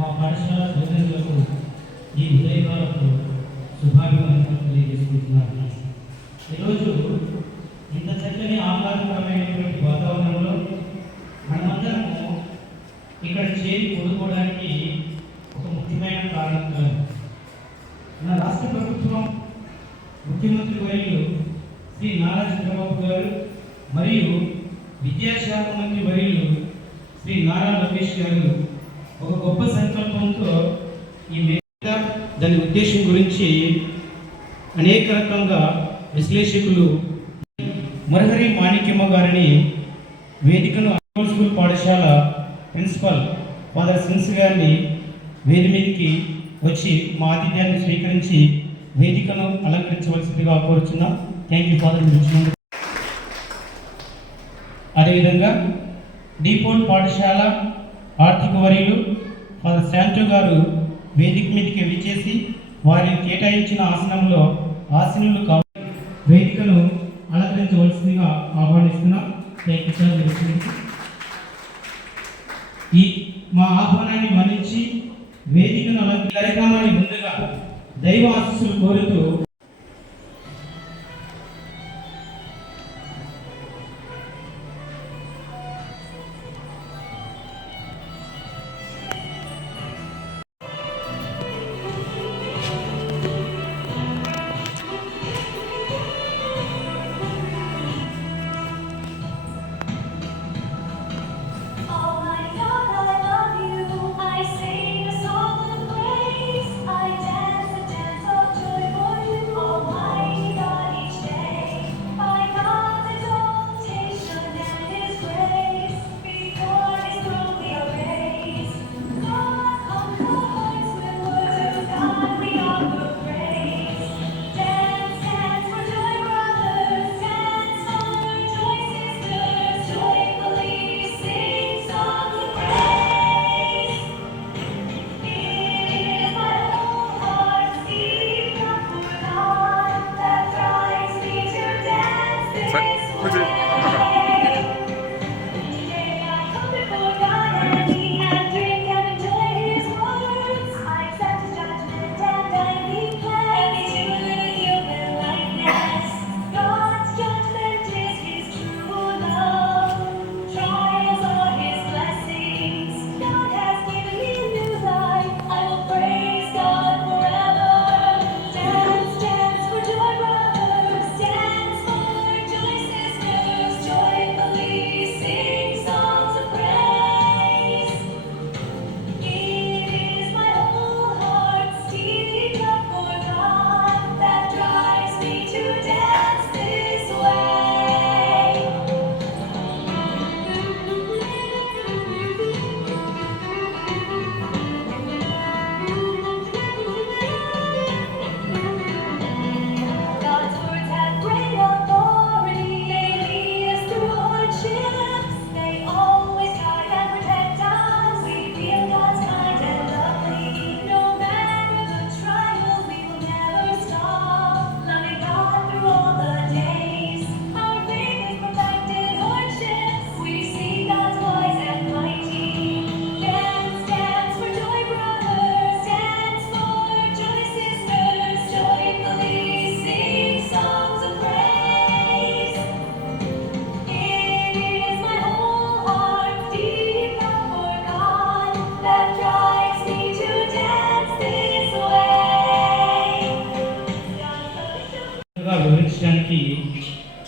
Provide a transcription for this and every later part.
మా పాఠశాల సోదరులకు ఈ ఉదయకాలపు శుభాభివందనలు తెలియజేసుకుంటున్నాను. ఈరోజు ఇంత చక్కని ఆహ్లాదకరమైనటువంటి వాతావరణంలో మనమందరము ఇక్కడ చేరి కూడుకోవడానికి ఒక ముఖ్యమైన కారణం కాదు. మన రాష్ట్ర ప్రభుత్వం ముఖ్యమంత్రి వర్యులు శ్రీ నారా చంద్రబాబు గారు మరియు విద్యాశాఖ మంత్రి వర్యులు శ్రీ నారా లోకేష్ గారు ఒక గొప్ప సంకల్పంతో ఈ మీద దాని ఉద్దేశం గురించి అనేక రకంగా విశ్లేషకులు మురహరి మాణిక్యమ్మ గారిని వేదికను అన్నోల్ స్కూల్ పాఠశాల ప్రిన్సిపల్ ఫాదర్ సిన్స్ గారిని వేది మీదకి వచ్చి మా ఆతిథ్యాన్ని స్వీకరించి వేదికను అలంకరించవలసిందిగా కోరుచున్నాం. థ్యాంక్ యూ ఫాదర్ మీరు అదేవిధంగా డీపోర్ట్ పాఠశాల ఆర్థిక వర్యులు ఫాదర్ శాంటో గారు వేదిక మీదకి విచ్చేసి వారిని కేటాయించిన ఆసనంలో ఆసనులు కా వేదికను అలంకరించవలసిందిగా ఆహ్వానిస్తున్నాం. ఈ మా ఆహ్వానాన్ని మన్నించి వేదికను అలంకరి కార్యక్రమాన్ని ముందుగా దైవ ఆశస్సులు కోరుతూ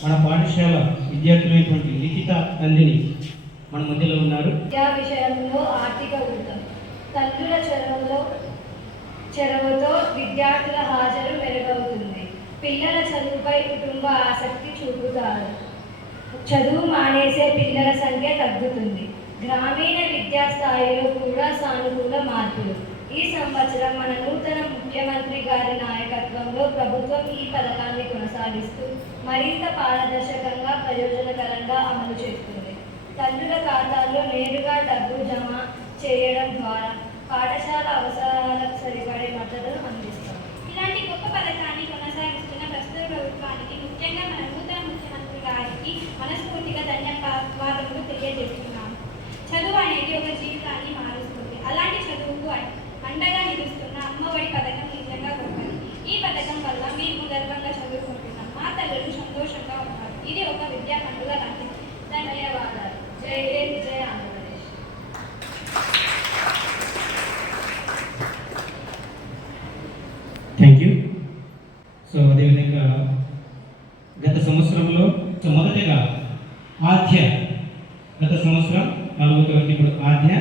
మన పాఠశాల విద్యార్థులైనటువంటి లిఖిత నందిని మన మధ్యలో ఉన్నారు. విద్యా విషయంలో ఆర్థిక వృద్ధం. తల్లుల చొరవలో చొరవతో విద్యార్థుల హాజరు మెరుగవుతుంది. పిల్లల చదువుపై కుటుంబ ఆసక్తి చూపుతారు. చదువు మానేసే పిల్లల సంఖ్య తగ్గుతుంది. గ్రామీణ విద్యా స్థాయిలో కూడా సానుకూల మార్పులు. ఈ సంవత్సరం మన నూతన ముఖ్యమంత్రి గారి నాయకత్వంలో ప్రభుత్వం ఈ పథకాన్ని కొనసాగిస్తూ మరింత పారదర్శకంగా ప్రయోజనకరంగా అమలు చేస్తుంది. తల్లుల ఖాతాల్లో నేరుగా డబ్బు జమ చేయడం ద్వారా పాఠశాల అవసరాలకు సరిపడే మద్దతును అందిస్తాం. ఇలాంటి గొప్ప పథకాన్ని కొనసాగిస్తున్న ప్రస్తుత ప్రభుత్వానికి ముఖ్యంగా మన నూతన ముఖ్యమంత్రి గారికి మనస్ఫూర్తిగా ధన్యవాదములు తెలియజేస్తున్నాము చదువు అనేది ఒక జీవితాన్ని మారుస్తుంది. అలాంటి చదువుకు అండగా నిలుస్తున్న అమ్మఒడి పథకం నిజంగా గొప్పది. ఈ పథకం వల్ల మేము గర్వంగా చదువుకుంటున్నాం మా తల్లులు సంతోషంగా ఉన్నారు. ఇది ఒక విద్యా పండుగ లాంటి ధన్యవాదాలు జై హింద్ జై ఆంధ్రప్రదేశ్ థ్యాంక్ యూ సో అదేవిధంగా గత సంవత్సరంలో సో మొదటగా ఆద్య గత సంవత్సరం నాలుగో తరగతి ఇప్పుడు ఆద్య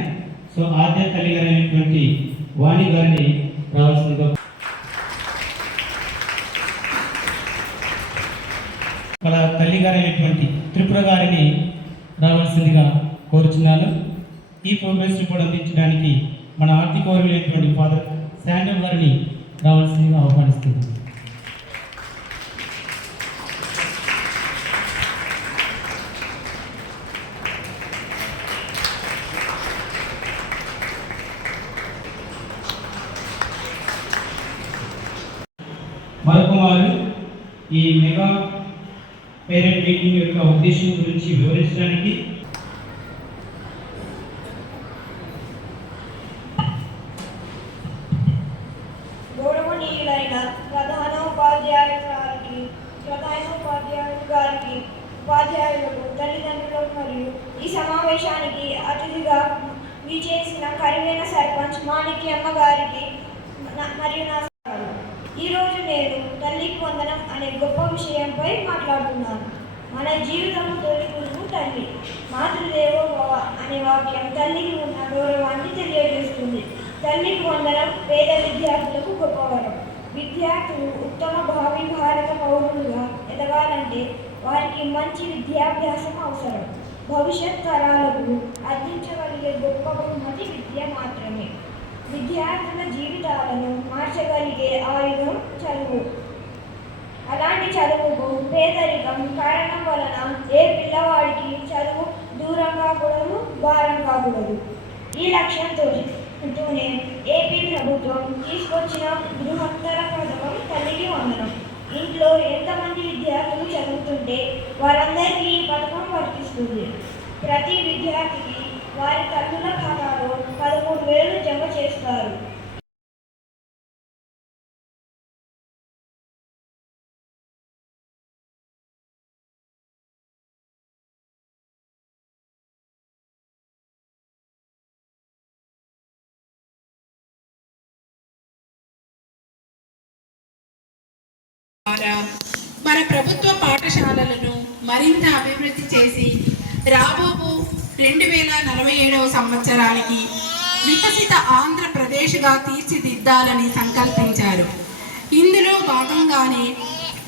సో ఆద్య తల్లి గారైనటువంటి వాణి గారిని రావాల్సిందిగా వాళ్ళ తల్లి గారైనటువంటి త్రిపుర గారిని రావాల్సిందిగా కోరుచున్నాను ఈ ప్రోగ్రెస్ రిపోర్ట్ అందించడానికి మన ఆర్థిక వర్గులైనటువంటి ఫాదర్ శాండల్ గారిని రావాల్సిందిగా ఆహ్వానిస్తున్నాను మరొక వారు ఈ మెగా పేరెంట్ మీటింగ్ యొక్క ఉద్దేశం గురించి వివరించడానికి గౌరవనీయులైన ప్రధానోపాధ్యాయుల గారికి ప్రధానోపాధ్యాయులు గారికి ఉపాధ్యాయులకు తల్లిదండ్రులకు మరియు ఈ సమావేశానికి అతిథిగా చేసిన కరివేన సర్పంచ్ మాణిక్యమ్మ గారికి మరియు నా ఈరోజు నేను తల్లికి వందనం అనే గొప్ప విషయంపై మాట్లాడుతున్నాను. మన జీవితం తొలి గురువు తల్లి. మాతృదేవో భవ అనే వాక్యం తల్లికి ఉన్న గౌరవాన్ని తెలియజేస్తుంది. తల్లికి వందనం పేద విద్యార్థులకు గొప్పవరం. విద్యార్థులు ఉత్తమ భావి భారత పౌరులుగా ఎదగాలంటే వారికి మంచి విద్యాభ్యాసం అవసరం. భవిష్యత్ తరాలకు అందించగలిగే గొప్ప బహుమతి విద్య మాత్రమే. విద్యార్థుల జీవితాలను మార్చగలిగే ఆయుధం చదువు. అలాంటి చదువుకు పేదరికం కారణం వలన ఏ పిల్లవాడికి చదువు దూరం కాకూడదు భారం కాకూడదు? ఈ లక్ష్యంతో తోనే ఏపీ ప్రభుత్వం తీసుకొచ్చిన బృహత్తర పథకం తల్లికి వందనం. ఇంట్లో ఎంతమంది విద్యార్థులు చదువుతుంటే వారందరికీ ఈ పథకం వర్తిస్తుంది. ప్రతి విద్యార్థికి వారి తల్లుల ఖాతాలో పదమూడు వేలు జమ చేస్తారు. ద్వారా మన ప్రభుత్వ పాఠశాలలను మరింత అభివృద్ధి చేసి రాబోవు రెండు వేల నలభై ఏడవ సంవత్సరానికి వికసిత ఆంధ్రప్రదేశ్గా తీర్చిదిద్దాలని సంకల్పించారు. ఇందులో భాగంగానే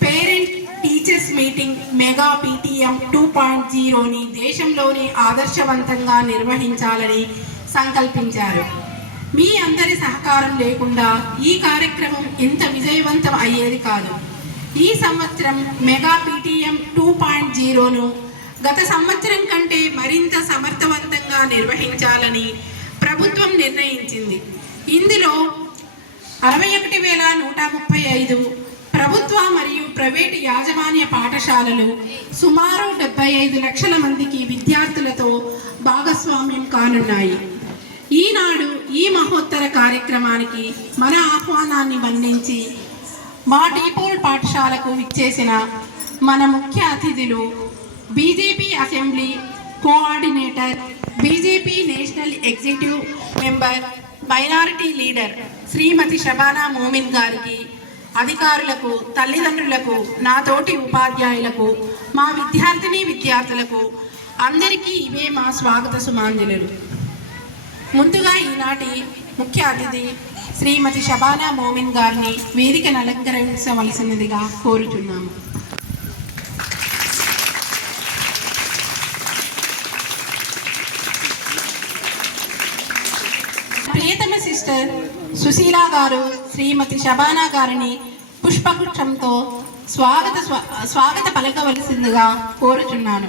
parent teachers meeting mega PTM two point జీరోని దేశంలోనే ఆదర్శవంతంగా నిర్వహించాలని సంకల్పించారు. మీ అందరి సహకారం లేకుండా ఈ కార్యక్రమం ఇంత విజయవంతం అయ్యేది కాదు. ఈ సంవత్సరం మెగా పీటీఎం టూ పాయింట్ జీరోను గత సంవత్సరం కంటే మరింత సమర్థవంతంగా నిర్వహించాలని ప్రభుత్వం నిర్ణయించింది. ఇందులో అరవై ఒకటి వేల నూట ముప్పై ఐదు ప్రభుత్వ మరియు ప్రైవేటు యాజమాన్య పాఠశాలలు సుమారు డెబ్బై ఐదు లక్షల మందికి విద్యార్థులతో భాగస్వామ్యం కానున్నాయి. ఈనాడు ఈ మహోత్తర కార్యక్రమానికి మన ఆహ్వానాన్ని మన్నించి మా డీపోల్ పాఠశాలకు విచ్చేసిన మన ముఖ్య అతిథులు BJP assembly coordinator BJP national executive member minority leader Shrimati Shabana Momin గారికి అధికారులకు తల్లిదండ్రులకు నా తోటి ఉపాధ్యాయులకు మా విద్యార్థిని విద్యార్థులకు అందరికీ ఇవే మా స్వాగత సుమాంజనులు ముందుగా ఈనాటి ముఖ్య అతిథి శ్రీమతి షబానా మోమిన్ గారిని వేదికను అలంకరించవలసినదిగా కోరుతున్నాము ప్రియతమ సిస్టర్ సుశీల గారు శ్రీమతి షబానా గారిని పుష్పగుచ్చంతో స్వాగత స్వ- స్వాగత పలకవలసిందిగా కోరుచున్నాను.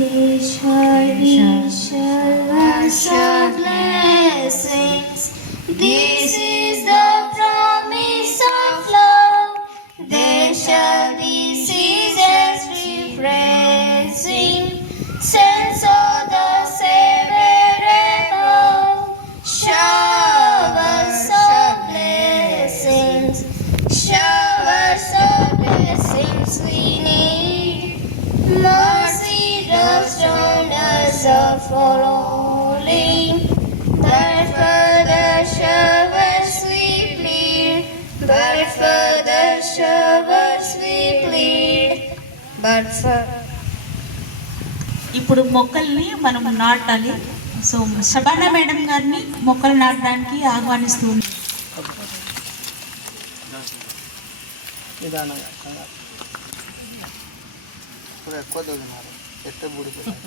Siddheshwari Sharva blessings. This is the falling. But for the showers we plead. But for the showers we plead. But for ఇప్పుడు మొక్కల్ని మనం నాటాలి సో శబానా మేడం గారిని మొక్కలు నాటడానికి ఆహ్వానిస్తుంది నిదానంగా ఎక్కువ దొరికినారు ఎట్టే బూడిపోతారు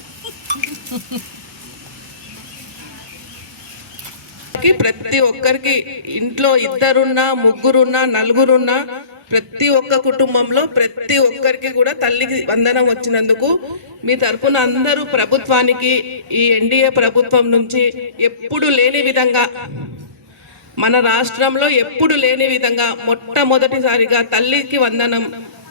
ప్రతి ఒక్కరికి ఇంట్లో ఇద్దరున్నా ముగ్గురున్నా నలుగురున్నా ప్రతి ఒక్క కుటుంబంలో ప్రతి ఒక్కరికి కూడా తల్లికి వందనం వచ్చినందుకు మీ తరఫున అందరూ ప్రభుత్వానికి ఈ ఎన్డీఏ ప్రభుత్వం నుంచి ఎప్పుడు లేని విధంగా మన రాష్ట్రంలో ఎప్పుడు లేని విధంగా మొట్టమొదటిసారిగా తల్లికి వందనం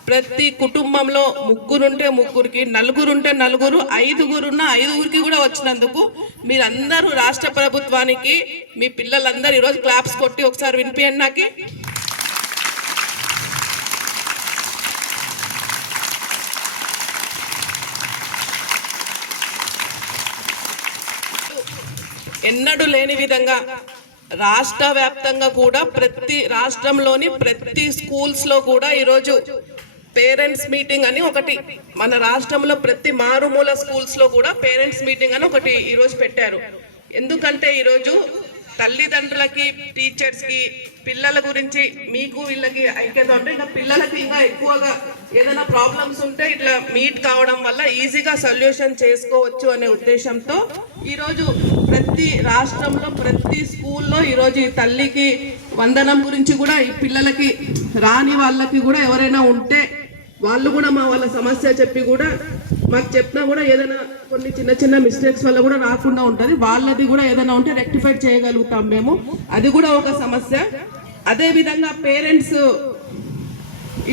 ప్రతి కుటుంబంలో ముగ్గురుంటే ముగ్గురికి నలుగురుంటే నలుగురు ఐదుగురున్న ఐదుగురికి కూడా వచ్చినందుకు మీరందరూ రాష్ట్ర ప్రభుత్వానికి మీ పిల్లలందరూ ఈరోజు క్లాప్స్ కొట్టి ఒకసారి వినిపించండి నాకు. ఎన్నడూ లేని విధంగా రాష్ట్ర వ్యాప్తంగా కూడా ప్రతి రాష్ట్రంలోని ప్రతి స్కూల్స్లో కూడా ఈరోజు పేరెంట్స్ మీటింగ్ అని ఒకటి. మన రాష్ట్రంలో ప్రతి మారుమూల స్కూల్స్లో కూడా పేరెంట్స్ మీటింగ్ అని ఒకటి ఈరోజు పెట్టారు. ఎందుకంటే ఈరోజు తల్లిదండ్రులకి టీచర్స్కి పిల్లల గురించి మీకు వీళ్ళకి ఐక్యత ఉంటే ఇంకా పిల్లలకి ఇంకా ఎక్కువగా ఏదైనా ప్రాబ్లమ్స్ ఉంటే ఇట్లా మీట్ కావడం వల్ల ఈజీగా సొల్యూషన్ చేసుకోవచ్చు అనే ఉద్దేశంతో ఈరోజు ప్రతి రాష్ట్రంలో ప్రతి స్కూల్లో ఈరోజు ఈ తల్లికి వందనం గురించి కూడా ఈ పిల్లలకి రాని వాళ్ళకి కూడా ఎవరైనా ఉంటే వాళ్ళు కూడా మా వాళ్ళ సమస్య చెప్పి కూడా మాకు చెప్పినా కూడా ఏదైనా కొన్ని చిన్న చిన్న మిస్టేక్స్ వల్ల కూడా రాకుండా ఉంటుంది. వాళ్ళది కూడా ఏదైనా ఉంటే రెక్టిఫై చేయగలుగుతాం మేము. అది కూడా ఒక సమస్య. అదేవిధంగా పేరెంట్స్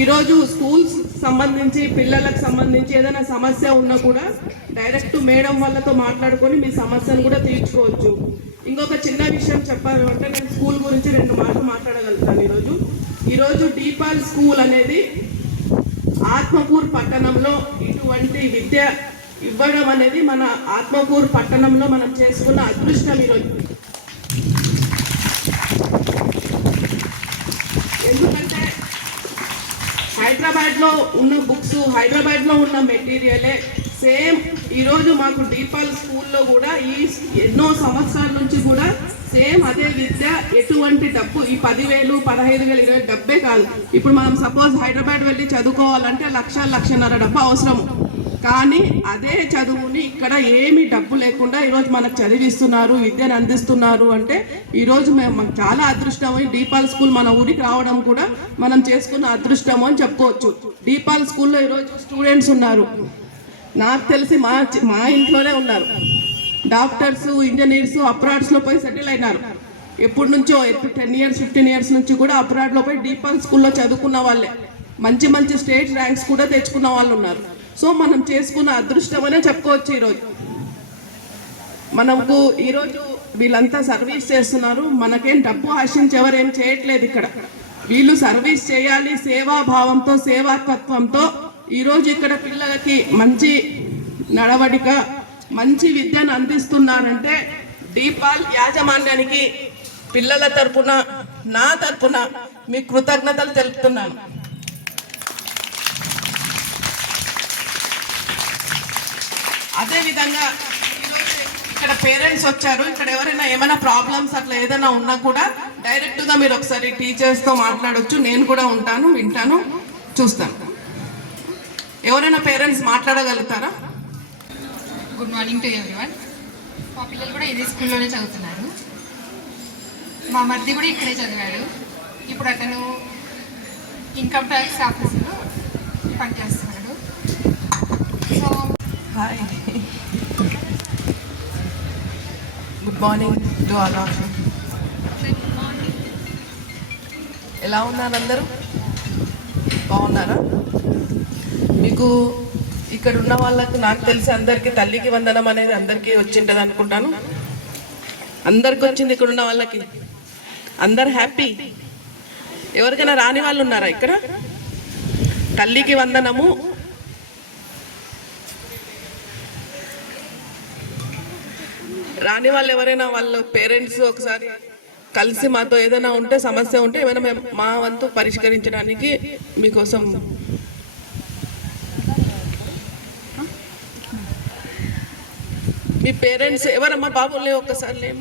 ఈరోజు స్కూల్స్ సంబంధించి పిల్లలకు సంబంధించి ఏదైనా సమస్య ఉన్నా కూడా డైరెక్ట్ మేడం వాళ్ళతో మాట్లాడుకొని మీ సమస్యను కూడా తీర్చుకోవచ్చు. ఇంకొక చిన్న విషయం చెప్పాలి అంటే నేను స్కూల్ గురించి రెండు మాటలు మాట్లాడగలుగుతాను ఈరోజు. ఈరోజు డీపాల్ స్కూల్ అనేది ఆత్మకూర్ పట్టణంలో ఇటువంటి విద్య ఇవ్వడం అనేది మన ఆత్మకూర్ పట్టణంలో మనం చేసుకున్న అదృష్టం ఈరోజు. ఎందుకంటే హైదరాబాద్లో ఉన్న బుక్స్ హైదరాబాద్లో ఉన్న మెటీరియలే సేమ్ ఈరోజు మాకు డీపాల్ స్కూల్లో కూడా ఈ ఎన్నో సంవత్సరాల నుంచి కూడా సేమ్ అదే విద్య ఎటువంటి డబ్బు ఈ పదివేలు పదహైదు వేలు ఇరవై డబ్బే కాదు. ఇప్పుడు మనం సపోజ్ హైదరాబాద్ వెళ్ళి చదువుకోవాలంటే లక్ష లక్షన్నర డబ్బు అవసరం. కానీ అదే చదువుని ఇక్కడ ఏమి డబ్బు లేకుండా ఈరోజు మనకు చదివిస్తున్నారు విద్యను అందిస్తున్నారు అంటే ఈరోజు మేము మాకు చాలా అదృష్టం. డీపాల్ స్కూల్ మన ఊరికి రావడం కూడా మనం చేసుకున్న అదృష్టం అని చెప్పుకోవచ్చు. డీపాల్ స్కూల్లో ఈరోజు స్టూడెంట్స్ ఉన్నారు. నాకు తెలిసి మా మా ఇంట్లోనే ఉన్నారు. డాక్టర్స్ ఇంజనీర్స్ అప్రాడ్స్లో పోయి సెటిల్ అయినారు. ఎప్పటి నుంచో టెన్ ఇయర్స్ ఫిఫ్టీన్ ఇయర్స్ నుంచి కూడా అప్రాడ్లో పోయి డీపాల్ స్కూల్లో చదువుకున్న వాళ్ళే. మంచి మంచి స్టేట్ ర్యాంక్స్ కూడా తెచ్చుకున్న వాళ్ళు ఉన్నారు. సో మనం చేసుకున్న అదృష్టం అనే చెప్పుకోవచ్చు ఈరోజు. మనకు ఈరోజు వీళ్ళంతా సర్వీస్ చేస్తున్నారు. మనకేం డబ్బు ఆశించి ఎవరేం చేయట్లేదు ఇక్కడ. వీళ్ళు సర్వీస్ చేయాలి సేవాభావంతో సేవాతత్వంతో ఈరోజు ఇక్కడ పిల్లలకి మంచి నడవడిక మంచి విద్యను అందిస్తున్నారంటే డీపాల్ యాజమాన్యానికి పిల్లల తరపున నా తరపున మీ కృతజ్ఞతలు తెలుపుతున్నాను. అదేవిధంగా ఇక్కడ పేరెంట్స్ వచ్చారు. ఇక్కడ ఎవరైనా ఏమైనా ప్రాబ్లమ్స్ అట్లా ఏదైనా ఉన్నా కూడా డైరెక్ట్గా మీరు ఒకసారి టీచర్స్తో మాట్లాడవచ్చు మాట్లాడొచ్చు. నేను కూడా ఉంటాను వింటాను చూస్తాను. ఎవరైనా పేరెంట్స్ మాట్లాడగలుగుతారా? గుడ్ మార్నింగ్ టు ఎవ్రీవన్ మా పిల్లలు కూడా ఇదే స్కూల్లోనే చదువుతున్నారు. మా మరిది కూడా ఇక్కడే చదివాడు. ఇప్పుడు అతను ఇన్కమ్ ట్యాక్స్ ఆఫీసులో పనిచేస్తున్నాడు so hi good morning to all of ఎలా ఉన్నారు అందరూ? బాగున్నారా? మీకు ఇక్కడ ఉన్న వాళ్ళకి నాకు తెలిసి అందరికీ తల్లికి వందనం అనేది అందరికీ వచ్చింటది అనుకుంటాను. అందరికి వచ్చింది ఇక్కడ ఉన్న వాళ్ళకి. అందరు హ్యాపీ. ఎవరికైనా రాని వాళ్ళు ఉన్నారా ఇక్కడ? తల్లికి వందనము. రాని వాళ్ళు ఎవరైనా వాళ్ళ పేరెంట్స్ ఒకసారి కలిసి మాతో ఏదైనా ఉంటే సమస్య ఉంటే ఏమైనా మేము మా వంతు పరిష్కరించడానికి మీకోసం మీ పేరెంట్స్ ఎవరమ్మా బాబులే ఒక్కసారి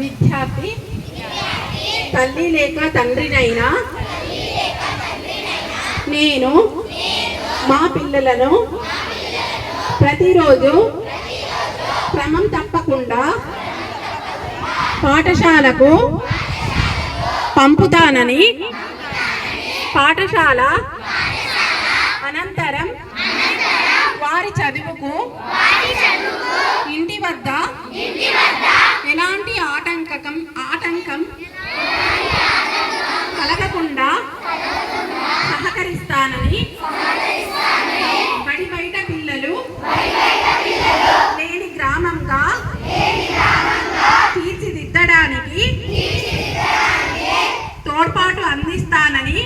విద్యార్థి తల్లి లేక తండ్రినైనా నేను మా పిల్లలను ప్రతిరోజు క్రమం తప్పకుండా పాఠశాలకు పంపుతానని పాఠశాల వారి చదువుకు ఇంటి వద్ద ఎలాంటి ఆటంకం ఆటంకం కలగకుండా సహకరిస్తానని బడి బయట పిల్లలు లేని గ్రామంగా తీర్చిదిద్దడానికి తోడ్పాటు అందిస్తానని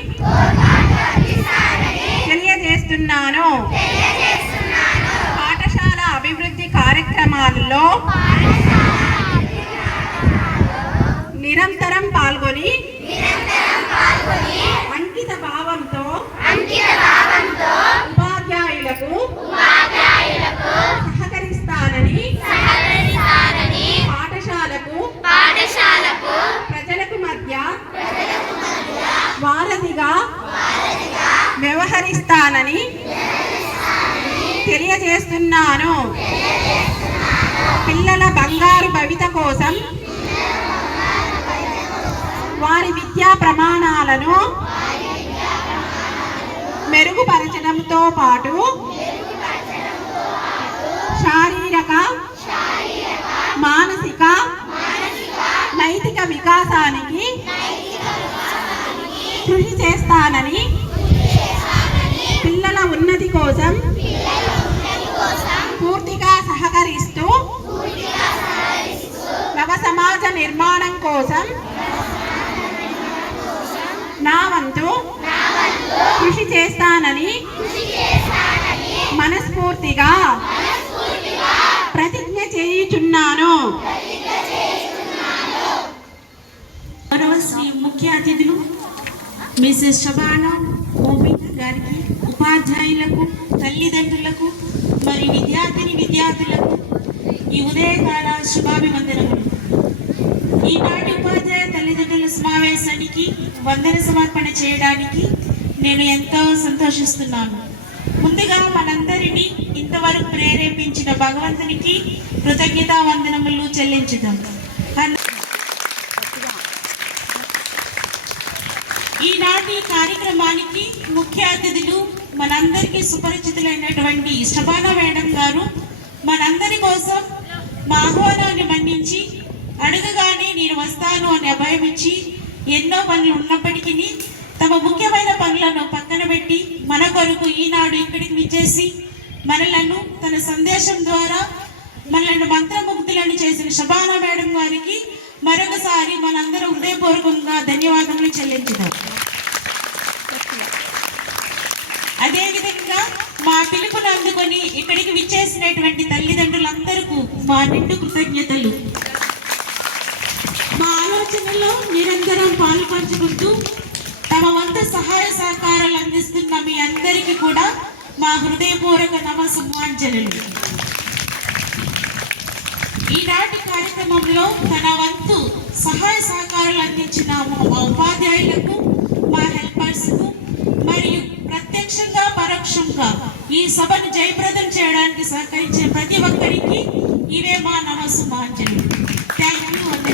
వ్యవహరిస్తానని తెలియజేస్తున్నాను. పిల్లల బంగారు భవిత కోసం వారి విద్యా ప్రమాణాలను మెరుగుపరచడంతో పాటు శారీరక మానసిక నైతిక వికాసానికి కృషి చేస్తానని కోసం పూర్తిగా సహకరిస్తూ నవ సమాజ నిర్మాణం కోసం నా వంతు కృషి చేస్తానని మనస్ఫూర్తిగా ప్రతిజ్ఞ చేయుచున్నాను. గౌరవ శ్రీ ముఖ్య అతిథులు మిసెస్ శబానా మోమిన్ గారికి ఉపాధ్యాయులకు తల్లిదండ్రులకు మరి విద్యార్థిని విద్యార్థులకు ఈ ఉదయకాల శుభాభివందనములు. ఈనాటి ఉపాధ్యాయ తల్లిదండ్రుల సమావేశానికి వందన సమర్పణ చేయడానికి నేను ఎంతో సంతోషిస్తున్నాను. ముందుగా మనందరినీ ఇంతవరకు ప్రేరేపించిన భగవంతునికి కృతజ్ఞతా వందనములు చెల్లించుదాం ఈనాటి కార్యక్రమానికి ముఖ్య అతిథులు మనందరికీ సుపరిచితులైనటువంటి శబానా మేడం గారు మనందరి కోసం మా ఆహ్వానాన్ని మన్నించి అడుగుగానే నేను వస్తాను అని అభయం ఇచ్చి ఎన్నో పనులు ఉన్నప్పటికీ తమ ముఖ్యమైన పనులను పక్కన పెట్టి మన కొరకు ఈనాడు ఇక్కడికి విచ్చేసి మనలను తన సందేశం ద్వారా మనల్ని మంత్రముగ్ధులను చేసిన శబానా మేడం గారికి మరొకసారి మనందరం హృదయపూర్వకంగా ధన్యవాదములు చెల్లించుదాం అదేవిధంగా మా పిలుపును అందుకొని ఇక్కడికి విచ్చేసినటువంటి తల్లిదండ్రులందరికీ మా నిండు కృతజ్ఞతలు. మా ఆలోచనలో నిరంతరం పాల్పంచుకుంటూ తమ వంతు సహాయ సహకారాలు అందిస్తున్న మీ అందరికీ కూడా మా హృదయపూర్వక నమస్సుమాంజలు ఈనాటి కార్యక్రమంలో తన వంతు సహాయ సహకారాలు అందించిన మా ఉపాధ్యాయులకు మా హెల్పర్స్కు మరియు ప్రత్యక్షంగా పరోక్షంగా ఈ సభను జయప్రదం చేయడానికి సహకరించే ప్రతి ఒక్కరికి ఇవే మా నమస్సు మాంజలి థ్యాంక్ యూ